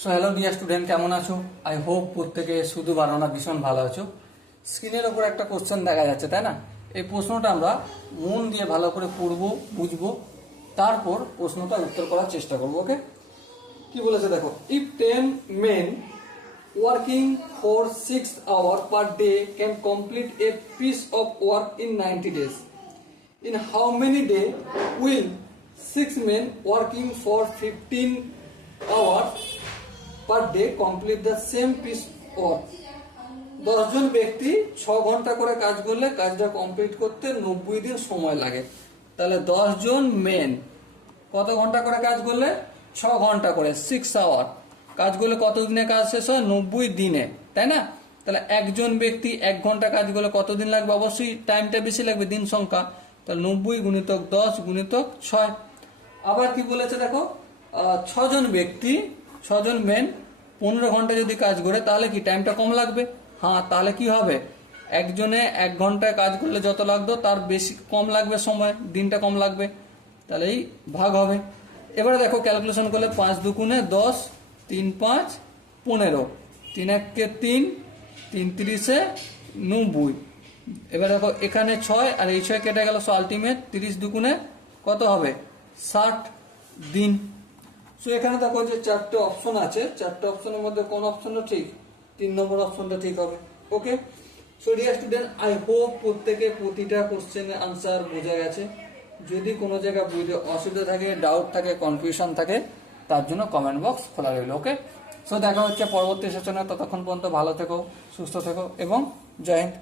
So hello dear student, কেমন আছো? I hope প্রত্যেকে শুধু বানানো ভীষণ ভালো আছো। স্ক্রিনের ওপর একটা কোশ্চেন দেখা যাচ্ছে, তাই না? এই প্রশ্নটা আমরা মন দিয়ে ভালো করে পড়বো, বুঝবো, তারপর প্রশ্নটা উত্তর করার চেষ্টা করবো। ওকে, কি বলেছে দেখো, if 10 men working for 6 hours per day can complete a piece of work in 90 days, in how many days will 6 men working for 15 hours per day complete the same piece of? 10 জন ব্যক্তি 6 ঘন্টা করে কাজ করলে কাজটা complete করতে 90 দিন সময় লাগে। তাহলে 10 জন মেন কত ঘন্টা করে কাজ করলে? 6 ঘন্টা করে, 6 আওয়ার কাজ করলে কত দিনে কাজ শেষ হয়? 90 দিনে, তাই না? তাহলে একজন ব্যক্তি 1 ঘন্টা কাজ করলে কত দিন লাগবে? অবশ্যই টাইমটা বেশি লাগবে, দিন সংখ্যা। তাহলে 90 গুণিতক 10 গুণিতক 6। আবার কি বলেছে দেখো, 6 জন ব্যক্তি, 6 জন মেন 15 ঘন্টা যদি কাজ করে তাহলে কি টাইমটা কম লাগবে? হ্যাঁ, তাহলে কি হবে? একজনে 1 ঘন্টায় কাজ করলে যত লাগতো তার বেশি কম লাগবে সময়, দিনটা কম লাগবে। তাহলে এই ভাগ হবে। এবারে দেখো ক্যালকুলেশন করলে 5 দুগুণে 10, 3 5 15, 3 1 3, 3 30 90। এবার দেখো এখানে 6 আর এই 6 কেটে গেল, সো আলটিমেট 30 দুগুণে কত হবে? 60 দিন। সো এখানে দেখো যে 4টে অপশন আছে, 4টে অপশনের মধ্যে কোন অপশনটা ঠিক? 3 নম্বর অপশনটা ঠিক হবে। Okay, so dear student, I hope প্রত্যেকে প্রতিটা কোশ্চেনের আনসার বোঝা গেছে। যদি কোনো জায়গায় বুঝতে অসুবিধা থাকে, ডাউট থাকে, কনফিউশন থাকে, তার জন্য কমেন্ট বক্স খোলা রইল। ওকে, সো দেখা হচ্ছে পরবর্তী সেশনে। ততক্ষণ পর্যন্ত ভালো থেকো, সুস্থ থেকো এবং জয় হিন্দ।